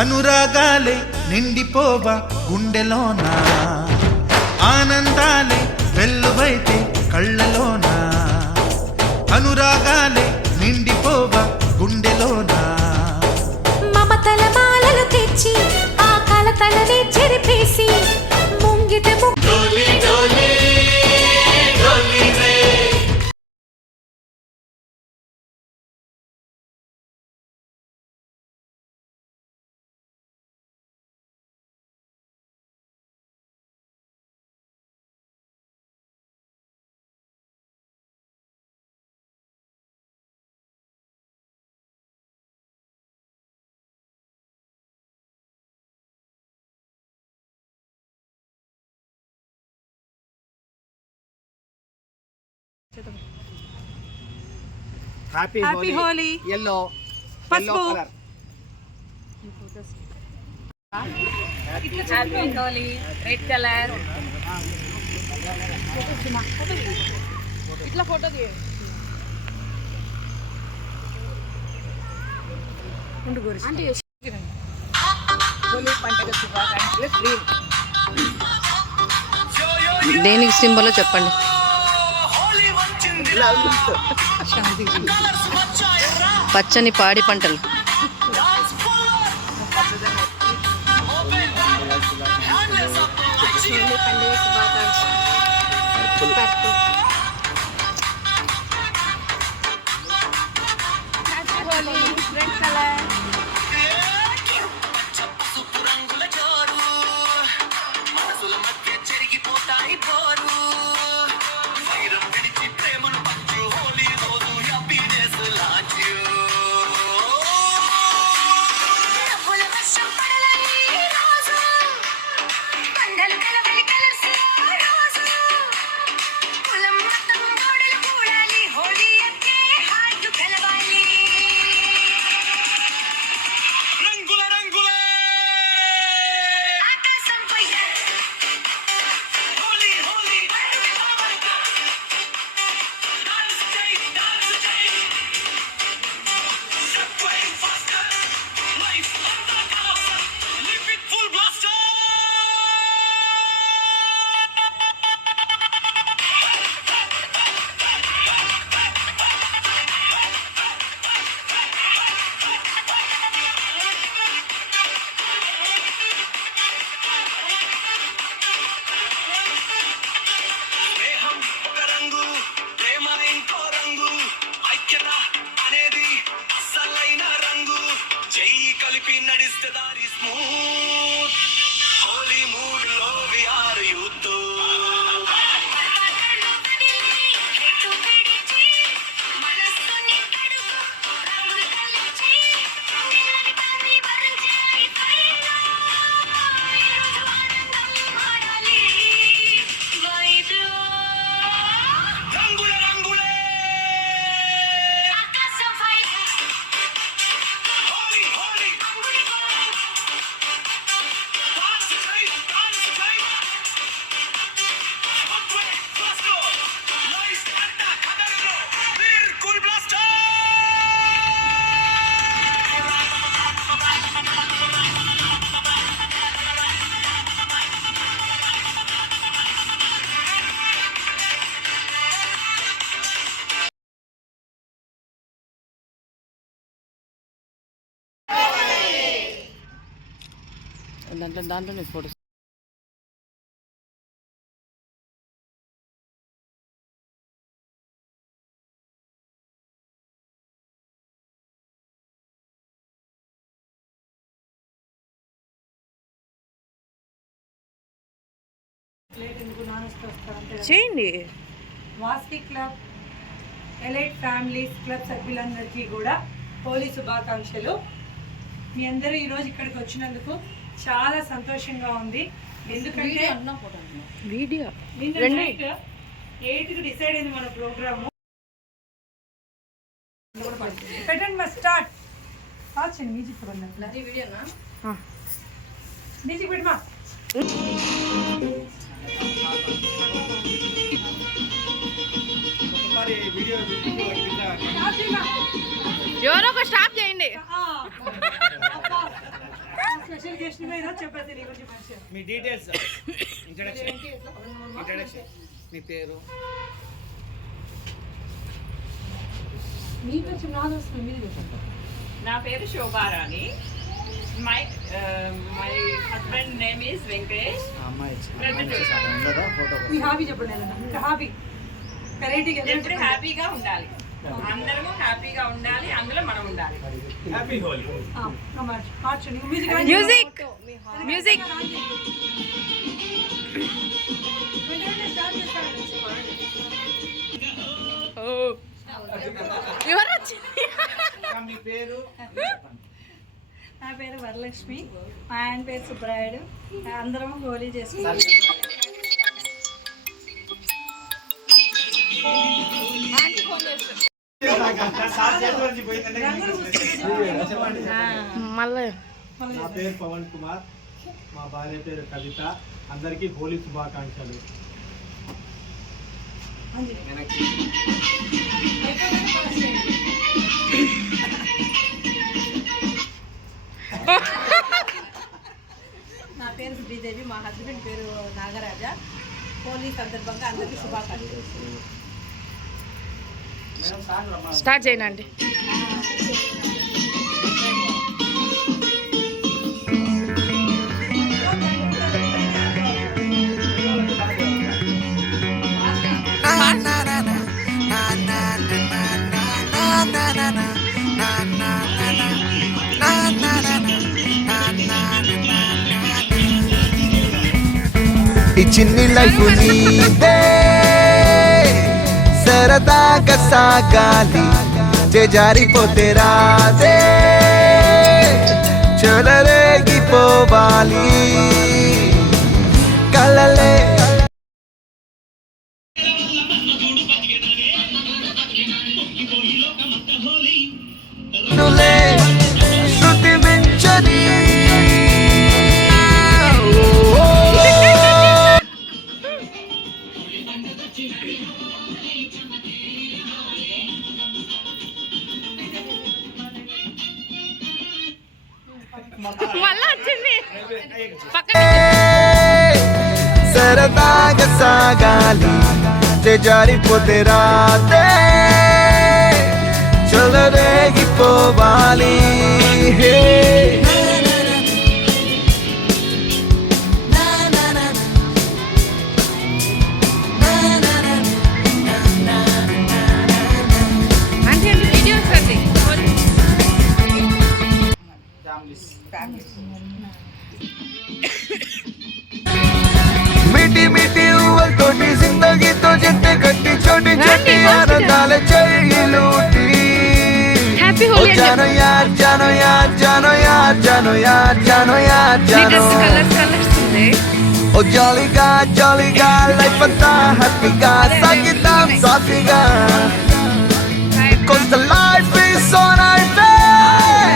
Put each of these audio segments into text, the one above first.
అనురాగాలే నిండిపోవ గుండెలోన, ఆనందాలే వెల్లువైతే కళ్ళలోన. అనురాగాలే నిండిపోవ గుండెలోన, మమతల మాలలు తెచ్చి ఆ కలతలనే చెరిపేసి ముంగిట డోలీ డోలీ డోలీ రే. Happy Holi yellow colour. Happy Holi red colour. ఇట్లా ఫోటో తీయ హోలీ పండుగ శుభాకాంక్షలు. గ్రీన్ దేనికి సింబలో చెప్పండి. పచ్చని పాడి పంటలు. పండుగ శుభాకాంక్షలు. Happy Holi red colour. నడిస్తే దారి స్మూత్. హోలీ మూడ్ లో వి ఆర్ యూత్. దాంట్లో ఫోటోస్. చేయండి. వాస్కి క్లబ్, ఎలైట్ ఫ్యామిలీస్ క్లబ్ సభ్యులందరికీ కూడా హోలీ శుభాకాంక్షలు. మీ అందరూ ఈరోజు ఇక్కడికి వచ్చినందుకు చాలా సంతోషంగా ఉంది. ఎందుకంటే వీడియో నిన్న 8కి డిసైడ్ అయింది మన ప్రోగ్రాము. పెట్టండి మా స్టార్ట్ ఆచండి. మ్యూజిక్ మ్యూజిక్ పెట్టమా. ఎవరో ఒక స్టాప్ చేయండి. స్పెషల్ గెస్ట్ మీద చెప్పేది నీ గురించి మంచిగా. మీ డీటెయిల్స్ ఇంట్రడక్షన్ మీ పేరు మీ కొంచెం నాది వస్తుంది మీది చెప్పండి. నా పేరు Shobharani. My husband name is Venkatesh. Me hobby చెప్పండి ఏదైనా. ఇంకా హాబీ వెరైటీగా ఎప్పుడు హ్యాపీగా ఉండాలి, అందరము హ్యాపీగా ఉండాలి, అందులో మనం ఉండాలి. హ్యాపీ హోలీ. మార్చండి మ్యూజిక్ మ్యూజిక్ మ్యూజిక్ ఎవరు వచ్చింది? మీ పేరు నా పేరు వరలక్ష్మి, మా ఆయన పేరు సుబ్బరాయుడు. అందరం హోలీ చేసుకుంటాం. మళ్ళీ నా పేరు పవన్ కుమార్, మా భార్య పేరు కవిత. అందరికీ హోలీ శుభాకాంక్షలు. నా పేరు శ్రీదేవి, మా హస్బెండ్ పేరు నాగరాజ. హోలీ సందర్భంగా అందరికీ శుభాకాంక్షలు. స్టార్ట్ చేయండి. ఈ చిన్ని లైఫ్ నీదే సరదాగా సాగాలి, జారిపోతే రాదే చెలరేగిపోవాలి కలలే. శృతి మించని మళ్ళా వచ్చింది. సరదాగా సాగాలి, జారిపోతే రాదే చెలరేగిపోవాలి. అంటే వీడియో వస్తుంది. మీటి మీటి ఊవలతోటి జిందగీతో జట్టు కట్టి చోటి చోటి ఆనందాల చెయ్యిలూటి. హ్యాపీ ఓ హోలీ. జానో యార్ జానో యార్ జానో యార్ జానో యార్ జానో యార్ జానో. కలర్స్ ఉంది. ఓ జాలీగా జాలీగా లైఫ్ అంతా హ్యాపీగా సాగిద్దాం సాఫీగా. Cause the life is on our way.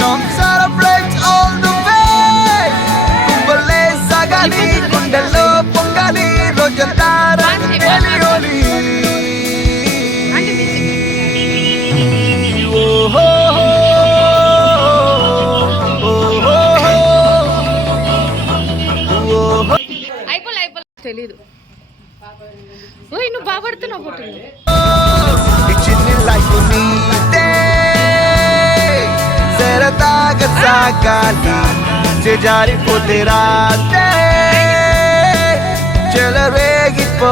Come celebrate all the way. Kumbale sagali, kundalo pongali, rojanta rangeli holi. Oh ho ho, oh ho ho, oh ho. అయిపోలే తెలీదు. ఓయ్ నువ్వు బాగా పడుతున్నావు ఫోటోలు. ఈ చిన్ని లైఫ్ నీదే సరదాగా సాగాలి, జారిపోతే రాదే చెలరేగిపో.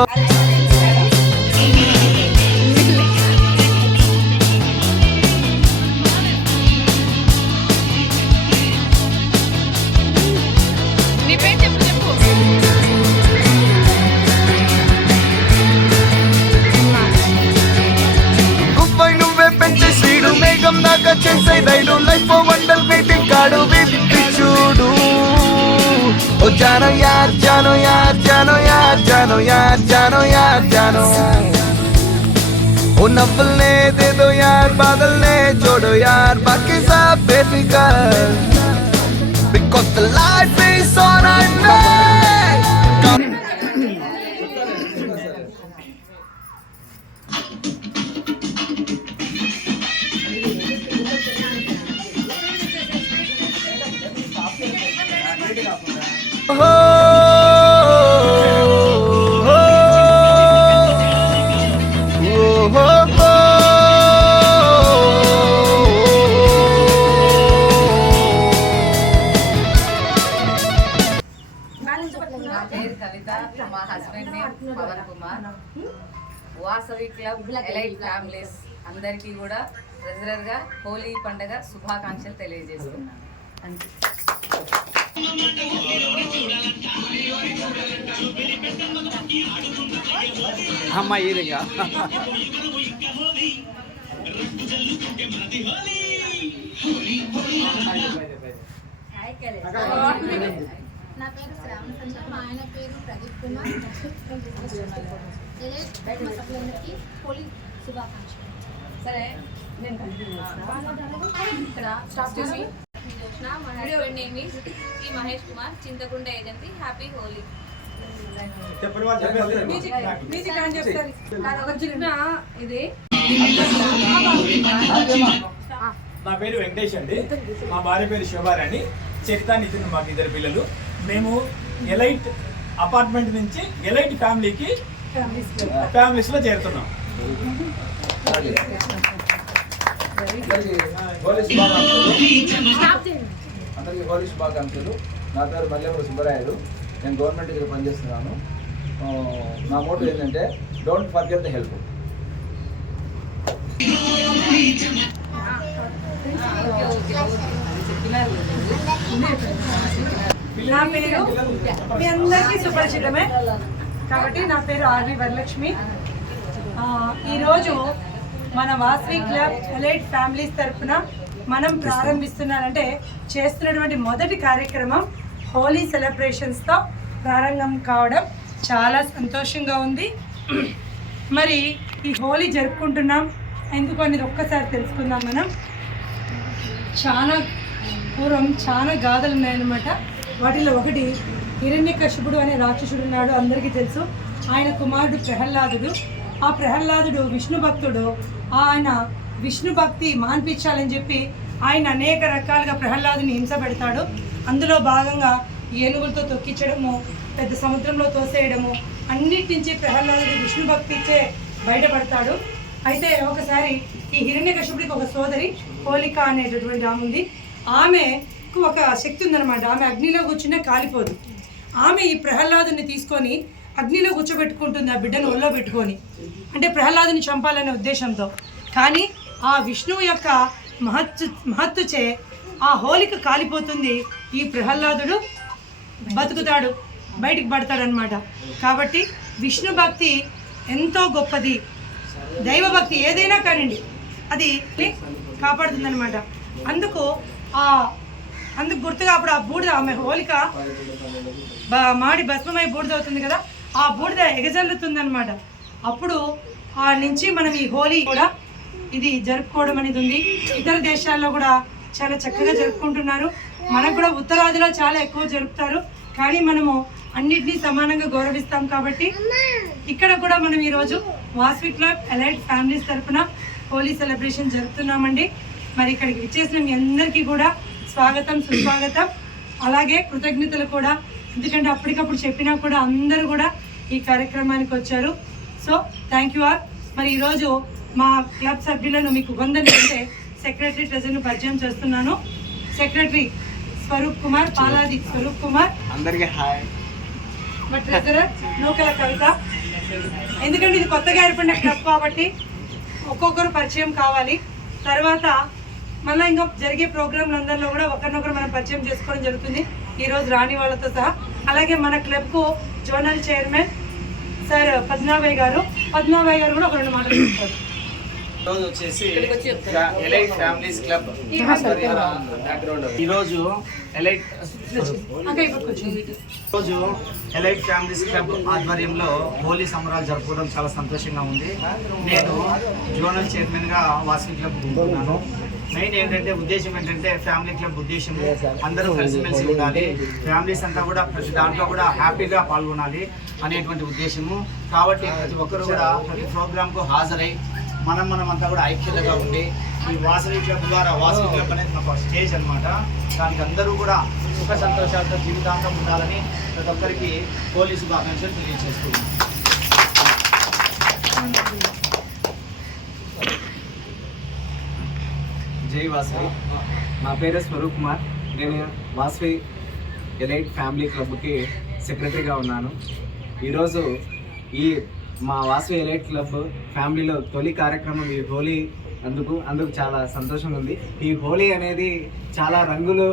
నీ పేరు చెప్పు చెప్పు. గుప్పై నువ్వే పెంచే శ్రీడు మేఘం దాకా చేసే రైలు లైఫ్ వండల్ మీటింగ్ కాడు విప్పి చూడు. ఓ జానో యార్ జానో యార్ జానో యార్ జానో యార్ జానో యార్ జానో. ओ नफलने दे दो यार, बादलने जोड़ो यार, बाकी सब बेफिकर. Because the life is on our way. Come. నా పేరు కవిత, మా husband name Pavan Kumar. Vasavi club elite families అందరికీ కూడా రెగ్యులర్గా హోలీ పండుగ శుభాకాంక్షలు తెలియజేస్తున్నాను. అమ్మ ఈదిగా నా పేరు శ్రావణ సంచార్, మా ఆయన పేరు ప్రదీప్ కుమార్. సభ్యులందరికీ హోలీ శుభాకాంక్షలు. సరే ఇక్కడ మా husband name is Shri Mahesh Kumar, Chintakunda agency. Happy Holi. నా పేరు వెంకటేష్ అండి. మా భార్య పేరు శోభారాణి. చరిత నితిన్ మాకు ఇద్దరు పిల్లలు. మేము ఎలైట్ అపార్ట్మెంట్ నుంచి ఎలైట్ ఫ్యామిలీకి ఫ్యామిలీస్లో చేరుతున్నాం. అందరికీ హోలీ శుభాకాంక్షలు. నా పేరు మల్లెపూడి సుబ్బరాయుడు. నేను గవర్నమెంట్ దగ్గర పనిచేస్తున్నాను. నా మోటో ఏంటంటే డోంట్ ఫర్గెట్ ద హెల్ప్. నా పేరు మీ అందరికీ సుపరిచితమే కాబట్టి నా పేరు ఆర్వి వరలక్ష్మి. ఈరోజు మన వాసవి క్లబ్ ఎలైట్ ఫ్యామిలీస్ తరఫున మనం ప్రారంభిస్తున్నారంటే చేస్తున్నటువంటి మొదటి కార్యక్రమం హోలీ సెలబ్రేషన్స్తో ప్రారంభం కావడం చాలా సంతోషంగా ఉంది. మరి ఈ హోలీ జరుపుకుంటున్నాం ఎందుకు అనేది ఒక్కసారి తెలుసుకుందాం. మనం చాలా పూర్వం చాలా గాథలు ఉన్నాయన్నమాట. వాటిలో ఒకటి హిరణ్యకశిపుడు అనే రాక్షసుడు ఉన్నాడు, అందరికీ తెలుసు. ఆయన కుమారుడు ప్రహ్లాదుడు. ఆ ప్రహ్లాదుడు విష్ణు భక్తుడు. ఆయన విష్ణు భక్తి మాన్పించాలని చెప్పి ఆయన అనేక రకాలుగా ప్రహ్లాదుని హింస పెడతాడు. అందులో భాగంగా ఏనుగులతో తొక్కించడము, పెద్ద సముద్రంలో తోసేయడము, అన్నిటి నుంచి ప్రహ్లాదుడు విష్ణు భక్తిచ్చే బయటపడతాడు. అయితే ఒకసారి ఈ హిరణ్యకశిపుడికి ఒక సోదరి హోలిక అనేటటువంటి ఆమె ఉంది. ఆమెకు ఒక శక్తి ఉందన్నమాట. ఆమె అగ్నిలో కూర్చునే కాలిపోదు. ఆమె ఈ ప్రహ్లాదుని తీసుకొని అగ్నిలో కూర్చోబెట్టుకుంటుంది, ఆ బిడ్డను ఒళ్ళో పెట్టుకొని, అంటే ప్రహ్లాదుని చంపాలనే ఉద్దేశంతో. కానీ ఆ విష్ణువు యొక్క మహత్తుచే ఆ హోలిక కాలిపోతుంది. ఈ ప్రహ్లాదుడు బతుకుతాడు, బయటికి పడతాడనమాట. కాబట్టి విష్ణు భక్తి ఎంతో గొప్పది. దైవభక్తి ఏదైనా కానివ్వండి అది కాపాడుతుందనమాట. అందుకు గుర్తుగా అప్పుడు ఆ బూడిద, ఆమె హోలిక మాడి భస్మమై బూడిద అవుతుంది కదా, ఆ బూడిద ఎగజల్లుతుందనమాట. అప్పుడు ఆ నుంచి మనం ఈ హోలీ కూడా ఇది జరుపుకోవడం అనేది ఉంది. ఇతర దేశాల్లో కూడా చాలా చక్కగా జరుపుకుంటున్నారు. మనకు కూడా ఉత్తరాదిలో చాలా ఎక్కువ జరుపుతారు. కానీ మనము అన్నిటినీ సమానంగా గౌరవిస్తాం కాబట్టి ఇక్కడ కూడా మనం ఈరోజు వాసవి క్లబ్ ఎలైట్ ఫ్యామిలీస్ తరఫున హోలీ సెలబ్రేషన్ జరుపుతున్నామండి. మరి ఇక్కడికి విచ్చేసిన మీ అందరికీ కూడా స్వాగతం, సుస్వాగతం. అలాగే కృతజ్ఞతలు కూడా, ఎందుకంటే అప్పటికప్పుడు చెప్పినా కూడా అందరూ కూడా ఈ కార్యక్రమానికి వచ్చారు. So thank you all. మరి ఈరోజు మా క్లబ్ సభ్యులను మీకు కొందరిని అంటే సెక్రటరీ ట్రెజర్ను పరిచయం చేస్తున్నాను. సెక్రటరీ స్వరూప్ కుమార్, పాలాది స్వరూప్ కుమార్. అందరికీ హాయ్. మా ట్రెజరర్ నూకల కవిత. ఎందుకంటే ఇది కొత్తగా ఏర్పడిన క్లబ్ కాబట్టి ఒక్కొక్కరు పరిచయం కావాలి. తర్వాత మళ్ళీ ఇంకా జరిగే ప్రోగ్రాంలందరిలో కూడా ఒకరినొకరు మనం పరిచయం చేసుకోవడం జరుగుతుంది, ఈరోజు రాని వాళ్ళతో సహా. అలాగే మన క్లబ్కు జోనల్ చైర్మన్ సార్ పద్మాబాయ్ గారు కూడా ఒక 2 మాటలు చెప్తారు. ఈరోజు వచ్చేసి ఎలైట్ ఫ్యామిలీస్ క్లబ్ ఈరోజు ఎలైట్ ఫ్యామిలీస్ క్లబ్ ఆధ్వర్యంలో హోలీ సంబరాలు జరుపుకోవడం చాలా సంతోషంగా ఉంది. నేను జోనల్ చైర్మన్గా వాసవి క్లబ్ ఉంటున్నాను. మెయిన్ ఏంటంటే ఉద్దేశం ఏంటంటే ఫ్యామిలీ క్లబ్ ఉద్దేశం అందరూ కలిసిమెలిసి ఉండాలి, ఫ్యామిలీస్ అంతా కూడా ప్రతి దాంట్లో కూడా హ్యాపీగా పాల్గొనాలి అనేటువంటి ఉద్దేశము. కాబట్టి ప్రతి ఒక్కరు కూడా ప్రతి ప్రోగ్రాంకు హాజరై మనమంతా కూడా ఐక్యతగా ఉండి ఈ వాసవి క్లబ్ ద్వారా, వాసవి క్లబ్ అనేది మాకు స్టేజ్ అనమాట, దానికి అందరూ కూడా సుఖ సంతోషాలతో జీవితాంతం ఉండాలని ప్రతి ఒక్కరికి హోలీ శుభాకాంక్షలు తెలియజేస్తున్నాను. జై వాసవి. నా పేరు స్వరూప్ కుమార్. నేను వాసవి ఎలైట్ ఫ్యామిలీ క్లబ్కి సెక్రటరీగా ఉన్నాను. ఈరోజు ఈ మా వాసవి ఎలైట్ క్లబ్ ఫ్యామిలీలో తొలి కార్యక్రమం ఈ హోలీ. అందుకు చాలా సంతోషంగా ఉంది. ఈ హోలీ అనేది చాలా రంగులు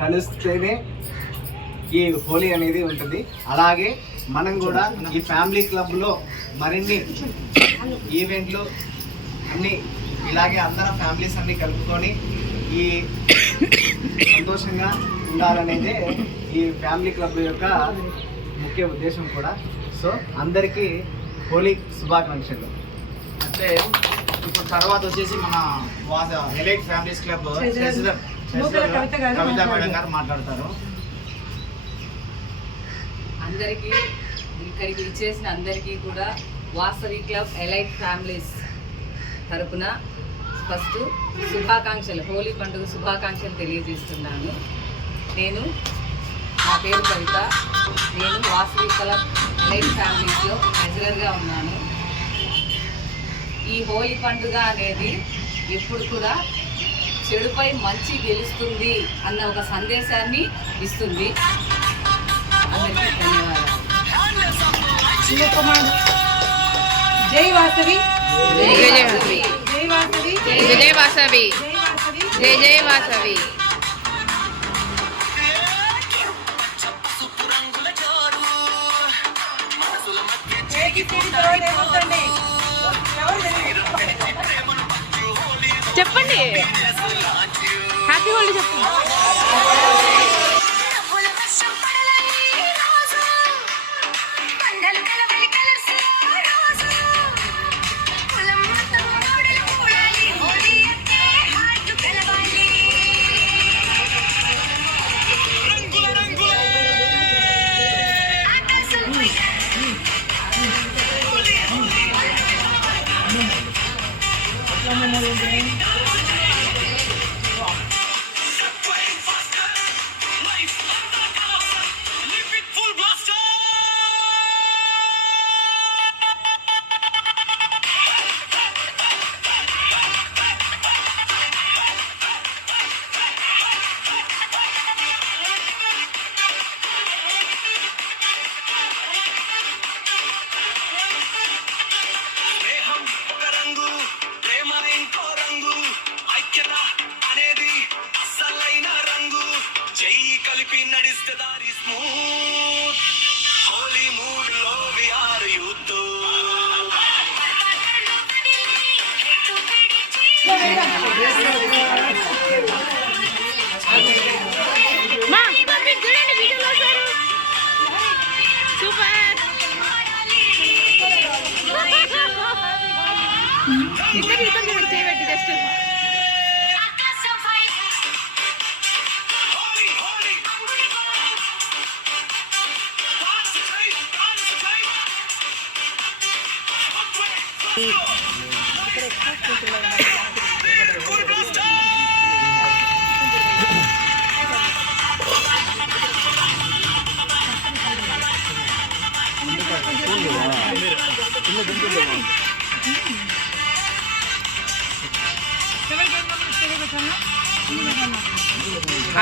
కలుస్తేనే ఈ హోలీ అనేది ఉంటుంది. అలాగే మనం కూడా ఈ ఫ్యామిలీ క్లబ్లో మరిన్ని ఈవెంట్లు అన్నీ ఇలాగే అందరం ఫ్యామిలీస్ అన్నీ కలుపుకొని ఈ సంతోషంగా ఉండాలనేదే ఈ ఫ్యామిలీ క్లబ్ యొక్క ముఖ్య ఉద్దేశం కూడా. సో అందరికీ హోలీ శుభాకాంక్షలు. అంటే ఇప్పుడు తర్వాత వచ్చేసి మన ఎలైట్ ఫ్యామిలీస్ క్లబ్ ప్రెసిడెంట్ కవిత మేడం గారు మాట్లాడతారు. అందరికీ ఇక్కడికి ఇచ్చేసిన అందరికీ కూడా వాసవి క్లబ్ ఎలైట్ ఫ్యామిలీస్ తరపున ఫస్ట్ శుభాకాంక్షలు, హోలీ పండుగ శుభాకాంక్షలు తెలియజేస్తున్నాను. నా పేరు కవిత. నేను వాసవి క్లబ్ ఎలైట్ ఫ్యామిలీస్లో ట్రెజరర్గా ఉన్నాను. ఈ హోలీ పండుగ అనేది ఎప్పుడు కూడా చెడుపై మంచి గెలుస్తుంది అన్న ఒక సందేశాన్ని ఇస్తుంది. అందరికీ ధన్యవాదాలు. జై వాసవి, జై వాసవి, జై వాసవి, జై వాసవి, జై జై వాసవి. చెప్పండి, హ్యాపీ హోలీ చెప్పండి.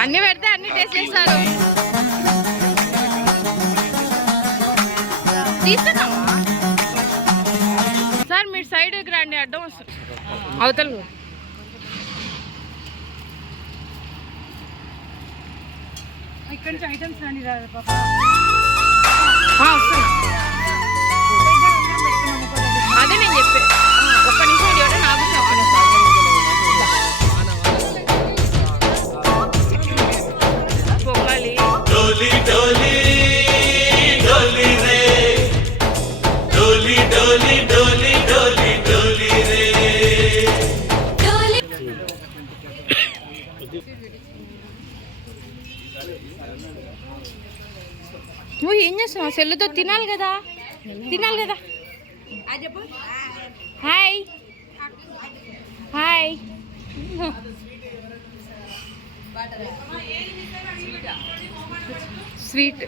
అన్ని పెడితే అన్ని టేస్ట్ చేస్తారు. తీసుకున్నావా సార్? మీరు సైడ్కి రండి, అడ్డం వస్తుంది అవతల. ఇక్కడ నుంచి ఐటమ్స్ రండి పాప. అదే నేను చెప్పే. ఒక్క నిమిషం ఇవ్వడం నాకు ఒక్క నిమిషం. పొంగాలి డోలి డోలి డోలి రే, డోలి డోలి డోలి డోలి డోలి రే. నువ్వు ఏం చేస్తున్నావు? సెల్లుతో తినాలి కదా, తినాలి కదా. Hi hi. స్వీట్